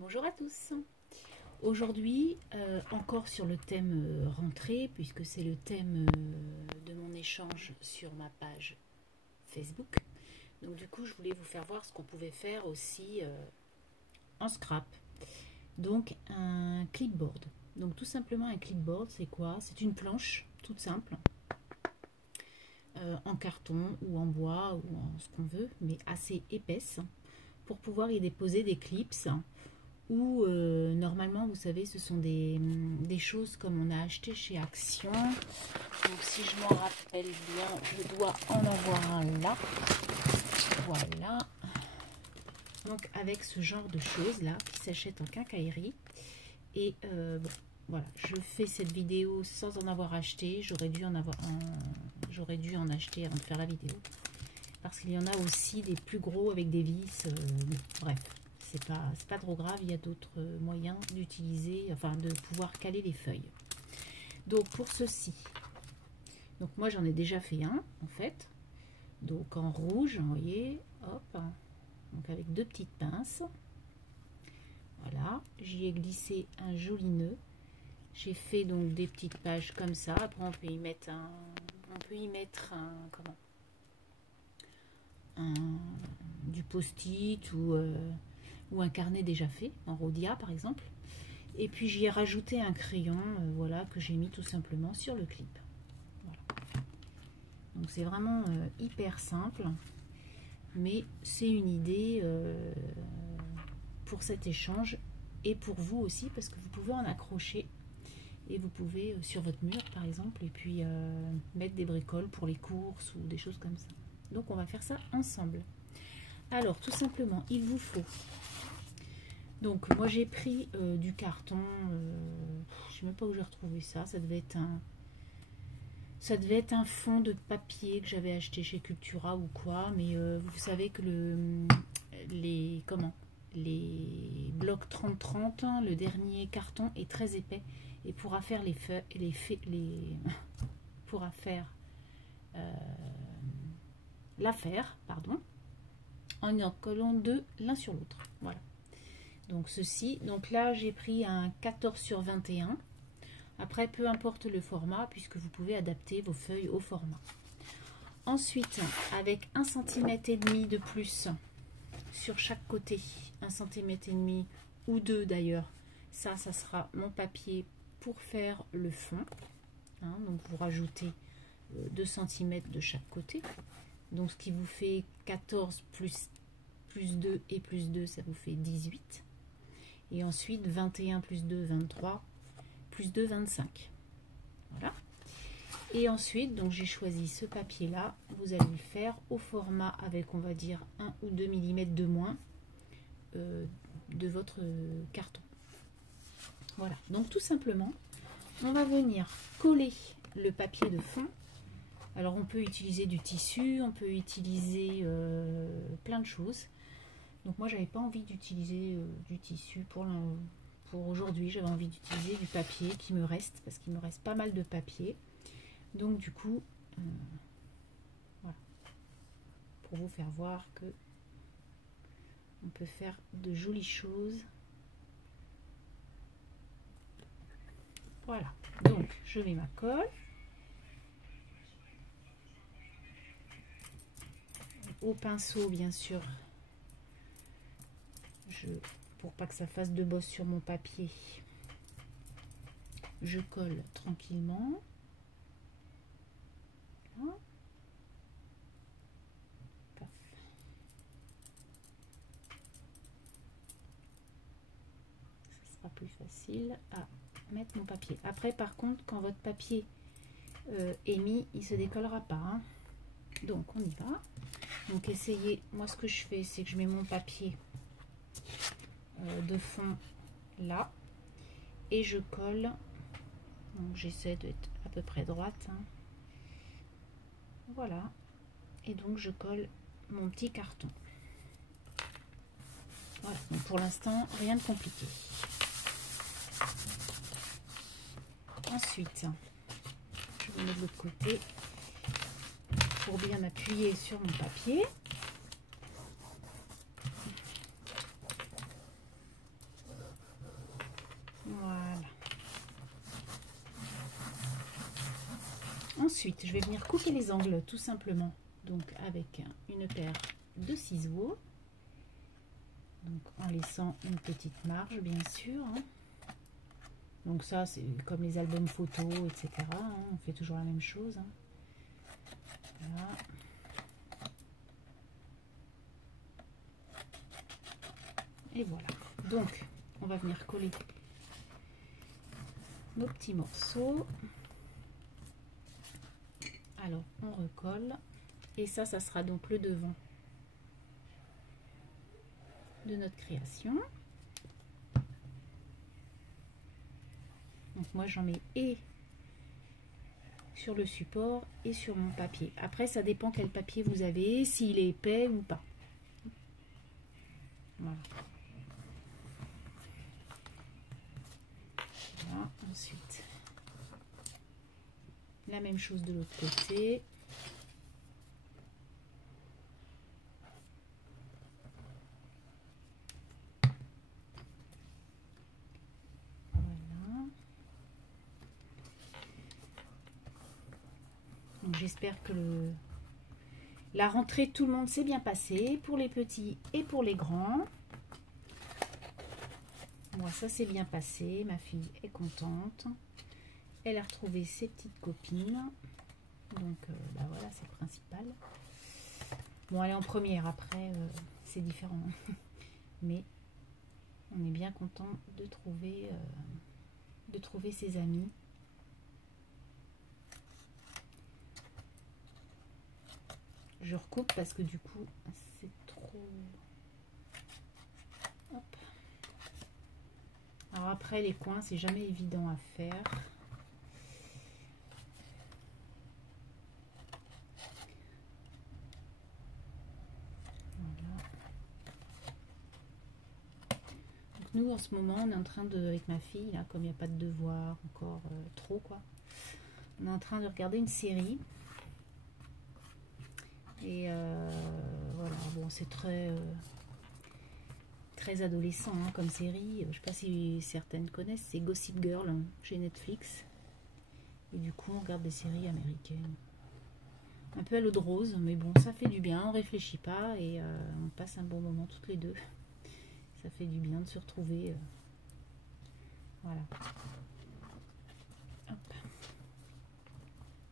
Bonjour à tous. Aujourd'hui, encore sur le thème rentrée, puisque c'est le thème de mon échange sur ma page Facebook. Donc du coup, je voulais vous faire voir ce qu'on pouvait faire aussi en scrap. Donc un clipboard. Donc tout simplement un clipboard, c'est quoi? C'est une planche toute simple, en carton ou en bois ou en ce qu'on veut, mais assez épaisse, pour pouvoir y déposer des clips. Ou normalement, vous savez, ce sont des choses comme on a acheté chez Action. Donc si je m'en rappelle bien, je dois en avoir un là. Voilà. Donc avec ce genre de choses là qui s'achètent en quincaillerie. Et bon, voilà, je fais cette vidéo sans en avoir acheté. J'aurais dû en acheter avant de faire la vidéo. Parce qu'il y en a aussi des plus gros avec des vis. Bref. C'est pas trop grave, il y a d'autres moyens d'utiliser, enfin de pouvoir caler les feuilles. Donc pour ceci, donc moi j'en ai déjà fait un en fait, donc en rouge, vous voyez, hop, donc avec deux petites pinces. Voilà, j'y ai glissé un joli nœud. J'ai fait donc des petites pages comme ça. Après on peut y mettre du post-it ou un carnet déjà fait, en Rhodia par exemple. Et puis j'y ai rajouté un crayon, voilà, que j'ai mis tout simplement sur le clip. Voilà. Donc c'est vraiment hyper simple, mais c'est une idée pour cet échange et pour vous aussi, parce que vous pouvez en accrocher et vous pouvez sur votre mur par exemple, et puis mettre des bricoles pour les courses ou des choses comme ça. Donc on va faire ça ensemble. Alors tout simplement, il vous faut, donc moi j'ai pris du carton, je sais même pas où j'ai retrouvé ça, ça devait être un fond de papier que j'avais acheté chez Cultura ou quoi, mais vous savez que les blocs 30-30, hein, le dernier carton est très épais et pourra faire l'affaire, pardon, en en collant deux l'un sur l'autre. Voilà. Donc ceci, donc là j'ai pris un 14/21. Après, peu importe le format, puisque vous pouvez adapter vos feuilles au format. Ensuite, avec 1,5 cm de plus sur chaque côté, 1,5 cm ou 2 d'ailleurs, ça sera mon papier pour faire le fond. Hein, donc vous rajoutez 2 cm de chaque côté. Donc ce qui vous fait 14 plus 2 et plus 2, ça vous fait 18. Et ensuite 21 plus 2, 23, plus 2, 25. Voilà. Et ensuite, donc j'ai choisi ce papier là. Vous allez le faire au format avec, on va dire, 1 ou 2 mm de moins de votre carton. Voilà. Donc tout simplement, on va venir coller le papier de fond. Alors on peut utiliser du tissu, on peut utiliser plein de choses. Donc moi j'avais pas envie d'utiliser du tissu pour aujourd'hui, j'avais envie d'utiliser du papier qui me reste, parce qu'il me reste pas mal de papier. Donc du coup, voilà, pour vous faire voir que on peut faire de jolies choses. Voilà, donc je mets ma colle. Au pinceau bien sûr, pour pas que ça fasse de bosse sur mon papier, je colle tranquillement. Voilà. Ça sera plus facile à mettre mon papier. Après par contre, quand votre papier est mis, il se décollera pas, hein. Donc on y va. Donc essayez, moi ce que je fais, c'est que je mets mon papier de fond là et je colle. Donc j'essaie d'être à peu près droite, hein. Voilà, et donc je colle mon petit carton. Voilà, donc pour l'instant rien de compliqué. Ensuite je vais mettre de l'autre côté pour bien appuyer sur mon papier. Ensuite, je vais venir couper les angles tout simplement. Donc avec une paire de ciseaux. Donc en laissant une petite marge bien sûr. Donc ça c'est comme les albums photos, etc. On fait toujours la même chose. Voilà. Et voilà. Donc on va venir coller nos petits morceaux. Alors on recolle. Et ça sera donc le devant de notre création. Donc moi j'en mets et sur le support et sur mon papier. Après ça dépend quel papier vous avez, s'il est épais ou pas. Voilà. Voilà. Ensuite la même chose de l'autre côté. J'espère que la rentrée, tout le monde s'est bien passé, pour les petits et pour les grands. Moi, ça s'est bien passé. Ma fille est contente. Elle a retrouvé ses petites copines. Donc, bah voilà, c'est le principal. Bon, elle est en première, après, c'est différent. Mais on est bien content de trouver ses amis. Je recoupe parce que du coup c'est trop. Hop. Alors après les coins c'est jamais évident à faire. Voilà. Donc nous en ce moment on est en train de, avec ma fille là, comme il n'y a pas de devoir encore trop quoi, on est en train de regarder une série. Et voilà, bon c'est très adolescent hein, comme série. Je sais pas si certaines connaissent, c'est Gossip Girl hein, chez Netflix. Et du coup on regarde des séries américaines. Un peu à l'eau de rose, mais bon ça fait du bien, on réfléchit pas et on passe un bon moment toutes les deux. Ça fait du bien de se retrouver. Voilà. Hop.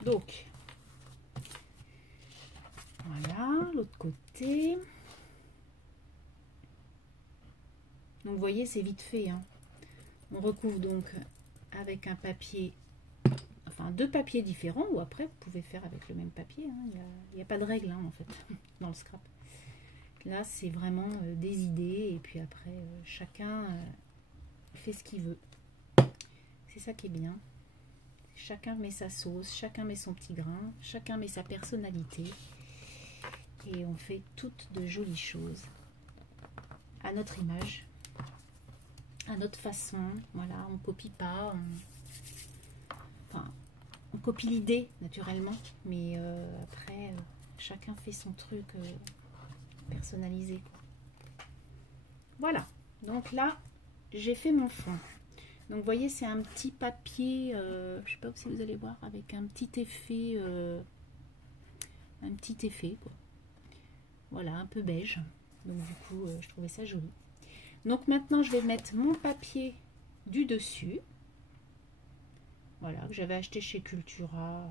Donc voilà, l'autre côté. Donc vous voyez, c'est vite fait. Hein. On recouvre donc avec un papier, enfin 2 papiers différents, ou après vous pouvez faire avec le même papier. Hein. Il n'y a pas de règle hein, en fait dans le scrap. Là, c'est vraiment des idées et puis après, chacun fait ce qu'il veut. C'est ça qui est bien. Chacun met sa sauce, chacun met son petit grain, chacun met sa personnalité. Et on fait toutes de jolies choses à notre image, à notre façon. Voilà, on copie pas, on copie l'idée naturellement, mais après chacun fait son truc personnalisé. Voilà, donc là j'ai fait mon fond. Donc vous voyez c'est un petit papier, je sais pas si vous allez voir, avec un petit effet quoi. Voilà, un peu beige. Donc du coup, je trouvais ça joli. Donc maintenant, je vais mettre mon papier du dessus. Voilà, que j'avais acheté chez Cultura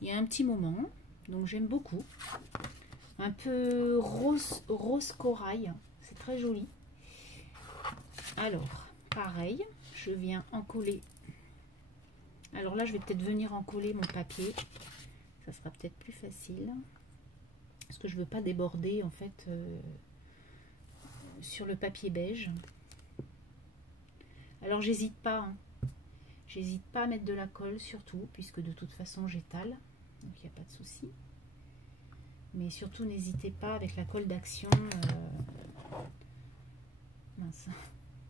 il y a un petit moment. Donc j'aime beaucoup. Un peu rose corail. C'est très joli. Alors, pareil, je viens en coller. Alors là, je vais peut-être venir en coller mon papier. Ça sera peut-être plus facile. Parce que je ne veux pas déborder en fait sur le papier beige. Alors j'hésite pas, hein. J'hésite pas à mettre de la colle surtout, puisque de toute façon j'étale, donc il n'y a pas de souci. Mais surtout n'hésitez pas avec la colle d'action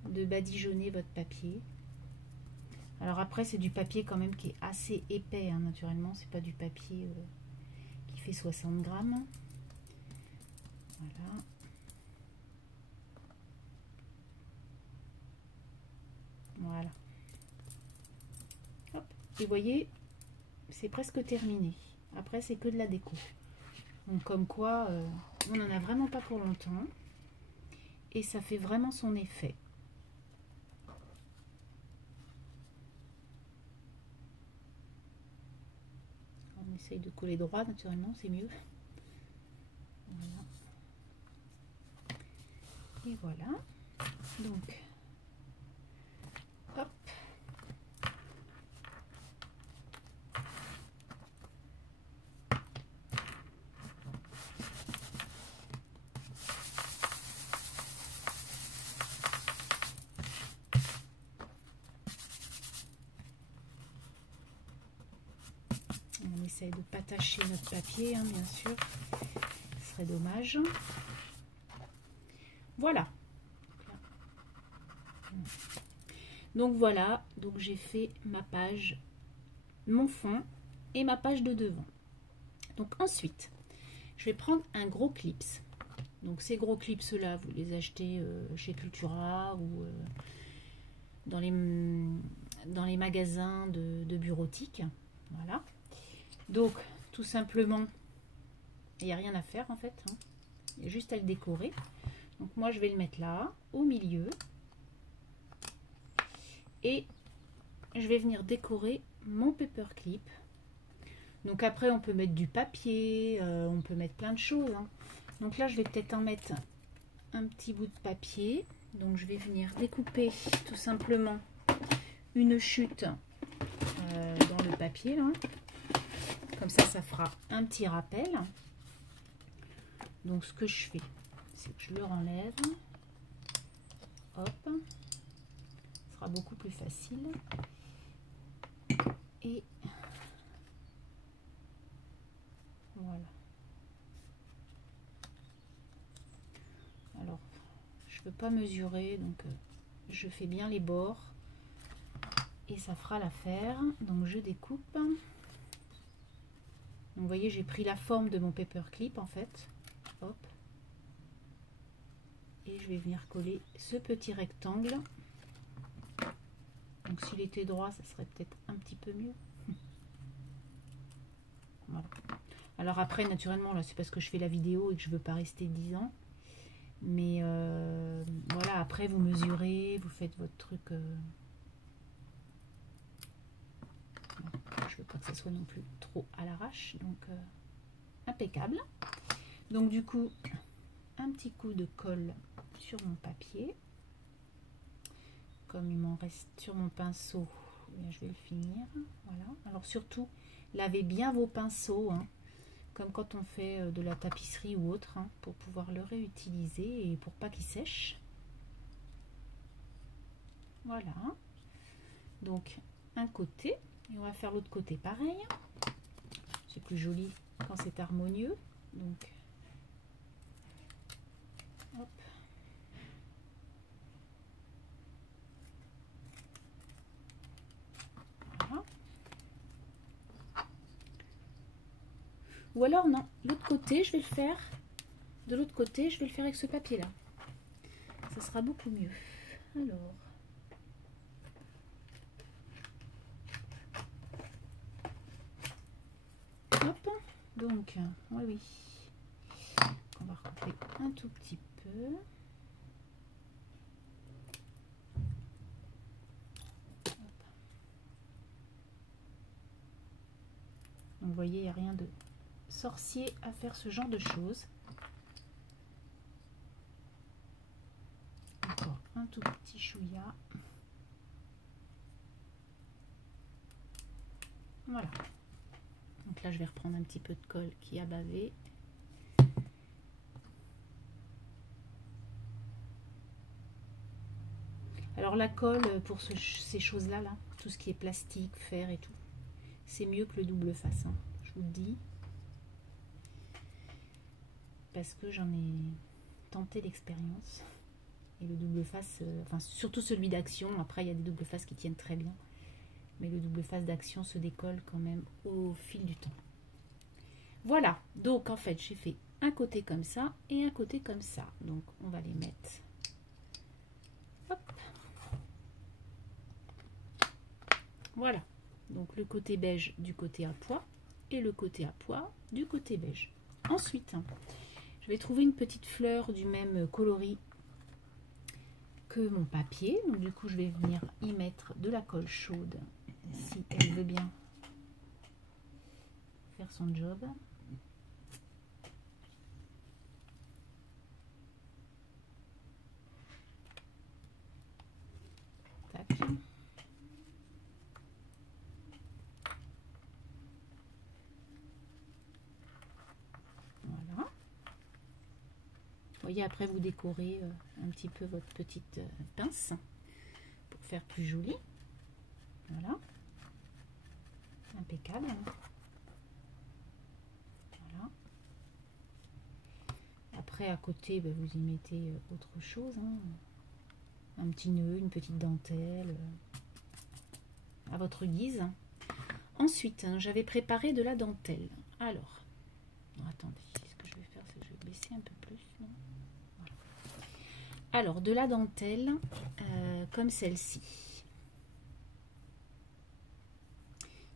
de badigeonner votre papier. Alors après c'est du papier quand même qui est assez épais, hein, naturellement, c'est pas du papier qui fait 60 grammes. Voilà. Voilà. Hop. Et vous voyez, c'est presque terminé. Après, c'est que de la déco. Donc, comme quoi, on n'en a vraiment pas pour longtemps. Et ça fait vraiment son effet. On essaye de coller droit, naturellement, c'est mieux. Voilà. Et voilà. Donc, hop. On essaye de ne pas tacher notre papier, hein, bien sûr. Ce serait dommage. Voilà. Donc voilà, donc j'ai fait ma page, mon fond et ma page de devant. Donc ensuite, je vais prendre un gros clips. Donc ces gros clips là, vous les achetez chez Cultura ou dans les magasins de bureautique. Voilà. Donc tout simplement, il n'y a rien à faire en fait. Hein. Il y a juste à le décorer. Donc moi je vais le mettre là, au milieu. Et je vais venir décorer mon paperclip. Donc après on peut mettre du papier, on peut mettre plein de choses. Hein. Donc là je vais peut-être en mettre un petit bout de papier. Donc je vais venir découper tout simplement une chute dans le papier là. Comme ça, ça fera un petit rappel. Donc ce que je fais, c'est que je le renlève. Hop. Ce sera beaucoup plus facile. Et voilà. Alors, je ne peux pas mesurer, donc je fais bien les bords. Et ça fera l'affaire. Donc je découpe. Donc, vous voyez, j'ai pris la forme de mon paperclip en fait. Hop. Et je vais venir coller ce petit rectangle. Donc s'il était droit, ça serait peut-être un petit peu mieux. Voilà. Alors après, naturellement, là c'est parce que je fais la vidéo et que je veux pas rester 10 ans. Mais voilà, après vous mesurez, vous faites votre truc. Je veux pas que ça soit non plus trop à l'arrache. Donc impeccable. Donc du coup, un petit coup de colle sur mon papier. Comme il m'en reste sur mon pinceau, je vais le finir. Voilà. Alors surtout, lavez bien vos pinceaux, hein, comme quand on fait de la tapisserie ou autre, hein, pour pouvoir le réutiliser et pour pas qu'il sèche. Voilà. Donc un côté, et on va faire l'autre côté pareil. C'est plus joli quand c'est harmonieux. Donc hop. Ou alors non, l'autre côté je vais le faire, de l'autre côté je vais le faire avec ce papier là. Ça sera beaucoup mieux. Alors, hop, donc, oui, oui, on va recouper un tout petit peu. Hop. Donc, vous voyez, il n'y a rien de sorcier à faire ce genre de choses. Encore un tout petit chouïa. Voilà. Donc là, je vais reprendre un petit peu de colle qui a bavé. Alors la colle pour ces choses-là, là, tout ce qui est plastique, fer et tout, c'est mieux que le double face, hein, je vous le dis. Parce que j'en ai tenté l'expérience. Et le double face, enfin surtout celui d'Action, après il y a des double faces qui tiennent très bien. Mais le double face d'Action se décolle quand même au fil du temps. Voilà, donc en fait j'ai fait un côté comme ça et un côté comme ça. Donc on va les mettre. Hop. Voilà, donc Donc le côté beige du côté à pois et le côté à pois du côté beige. Ensuite, je vais trouver une petite fleur du même coloris que mon papier. Donc du coup, je vais venir y mettre de la colle chaude si elle veut bien faire son job. Tac. Voilà. Vous voyez, après vous décorez un petit peu votre petite pince pour faire plus joli. Voilà. Impeccable. Voilà. Après, à côté, vous y mettez autre chose. Hein. Un petit nœud, une petite dentelle, à votre guise. Ensuite, j'avais préparé de la dentelle. Alors, attendez, ce que je vais faire, c'est que je vais baisser un peu plus. Non, voilà. Alors, de la dentelle, comme celle-ci,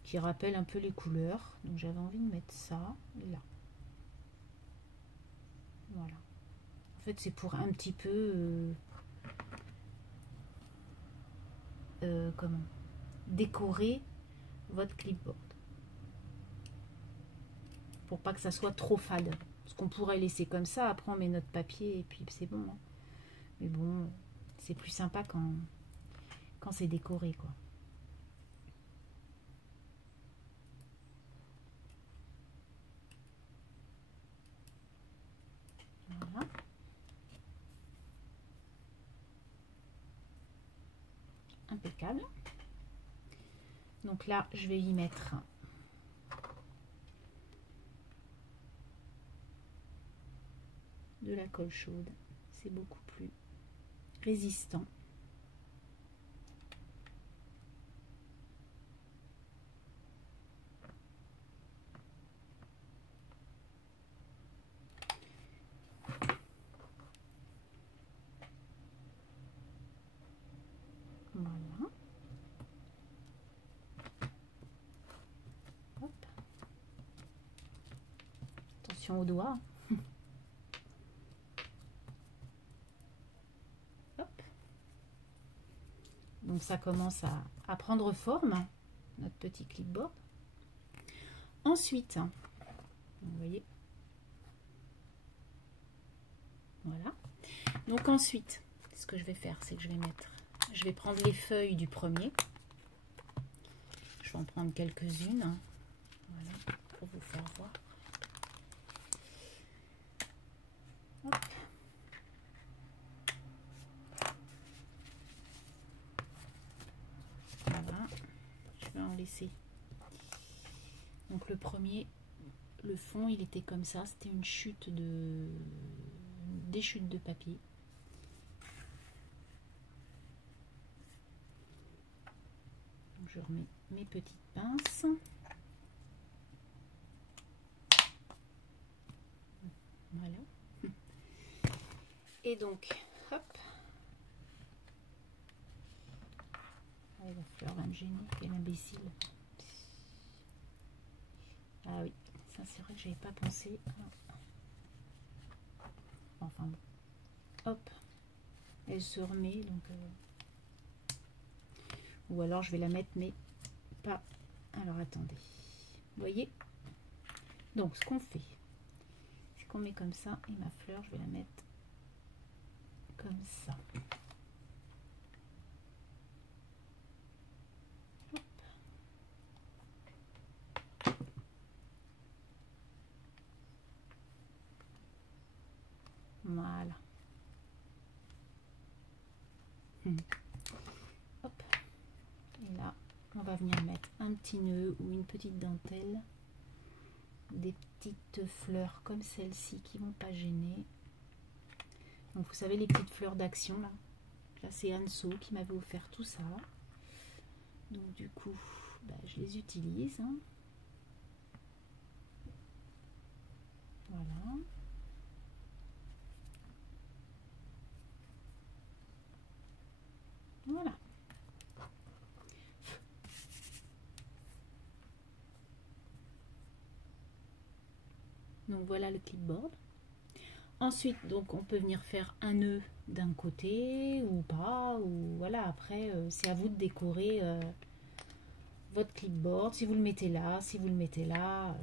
qui rappelle un peu les couleurs. Donc, j'avais envie de mettre ça là. Voilà. En fait, c'est pour un petit peu... comment décorer votre clipboard pour pas que ça soit trop fade, parce qu'on pourrait laisser comme ça, après on met notre papier et puis c'est bon, hein. Mais bon, c'est plus sympa quand c'est décoré, quoi. Voilà. Impeccable. Donc là, je vais y mettre de la colle chaude. C'est beaucoup plus résistant. Voilà. Hop. Attention aux doigts. Donc ça commence à prendre forme, notre petit clipboard. Ensuite, vous voyez, voilà. Donc ensuite, ce que je vais faire, c'est que je vais prendre les feuilles du premier. Je vais en prendre quelques-unes, voilà, pour vous faire voir. Hop. Voilà, je vais en laisser. Donc le premier, le fond, il était comme ça, c'était une chute des chutes de papier. Donc je remets mes petites pinces. Voilà. Et donc, hop. Ah, la fleur va me gêner, quel imbécile. Ah oui, ça c'est vrai que j'avais pas pensé. Enfin bon. Hop. Elle se remet, donc... Ou alors je vais la mettre, mais pas... Alors attendez. Vous voyez? Donc ce qu'on fait, c'est qu'on met comme ça, et ma fleur, je vais la mettre comme ça. Hop. Voilà. Hop. Et là, on va venir mettre un petit nœud ou une petite dentelle, des petites fleurs comme celle-ci qui vont pas gêner. Donc vous savez les petites fleurs d'action là, c'est Anso qui m'avait offert tout ça. Donc du coup, je les utilise. Hein. Voilà. Voilà. Donc voilà le clipboard. Ensuite, donc on peut venir faire un nœud d'un côté ou pas, ou voilà, après c'est à vous de décorer votre clipboard, si vous le mettez là, si vous le mettez là.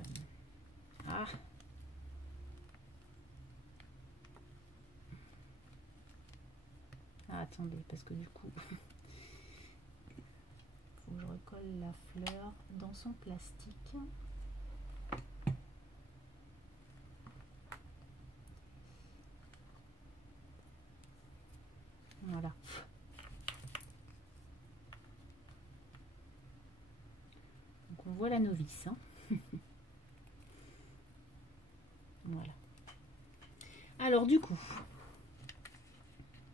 Ah. Ah, attendez, parce que du coup, il faut que je recolle la fleur dans son plastique. Voilà. Donc on voit la novice. Hein. Voilà. Alors du coup,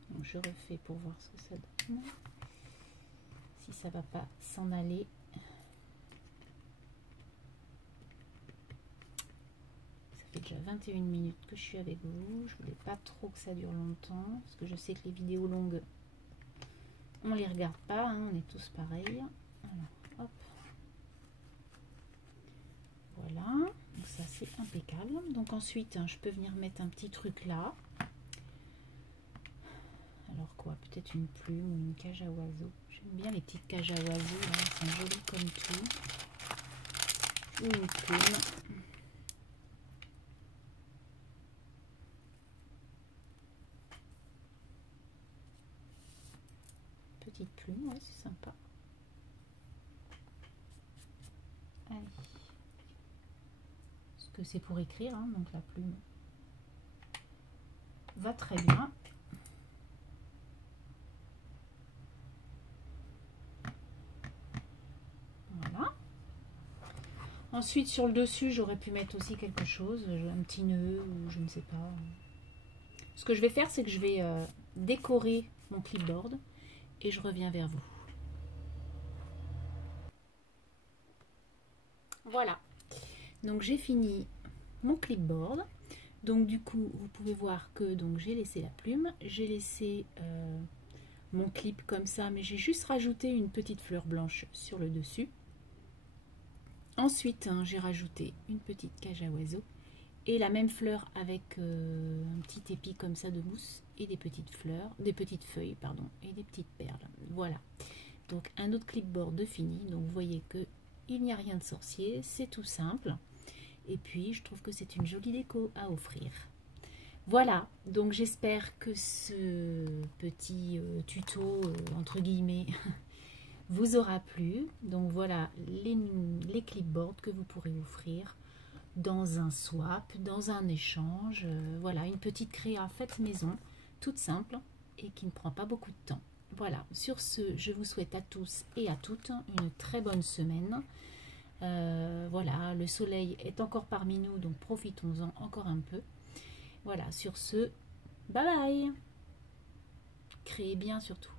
donc je refais pour voir ce que ça donne. Si ça va pas s'en aller. Ça fait déjà 21 minutes que je suis avec vous. Je voulais pas trop que ça dure longtemps, parce que je sais que les vidéos longues, on les regarde pas, hein, on est tous pareils. Alors, hop. Voilà, donc ça c'est impeccable. Donc ensuite, hein, je peux venir mettre un petit truc là. Alors quoi, peut-être une plume ou une cage à oiseaux. J'aime bien les petites cages à oiseaux, là, elles sont jolies comme tout. Ou une plume. Petite plume, ouais, c'est sympa. Allez. Parce que c'est pour écrire, hein, donc la plume va très bien. Voilà. Ensuite, sur le dessus, j'aurais pu mettre aussi quelque chose, un petit nœud ou je ne sais pas. Ce que je vais faire, c'est que je vais décorer mon clipboard et je reviens vers vous. Voilà. Donc j'ai fini mon clipboard. Donc du coup, vous pouvez voir que donc j'ai laissé la plume, j'ai laissé mon clip comme ça, mais j'ai juste rajouté une petite fleur blanche sur le dessus. Ensuite, hein, j'ai rajouté une petite cage à oiseaux et la même fleur avec un petit épi comme ça de mousse et des petites fleurs, des petites feuilles, pardon, et des petites perles. Voilà. Donc un autre clipboard de fini. Donc vous voyez que il n'y a rien de sorcier, c'est tout simple. Et puis je trouve que c'est une jolie déco à offrir. Voilà, donc j'espère que ce petit tuto entre guillemets vous aura plu. Donc voilà les clipboards que vous pourrez offrir dans un swap, dans un échange. Voilà, une petite créa faite maison, toute simple et qui ne prend pas beaucoup de temps. Voilà, sur ce, je vous souhaite à tous et à toutes une très bonne semaine. Voilà, le soleil est encore parmi nous, donc profitons-en encore un peu. Voilà, sur ce, bye bye. Créez bien surtout.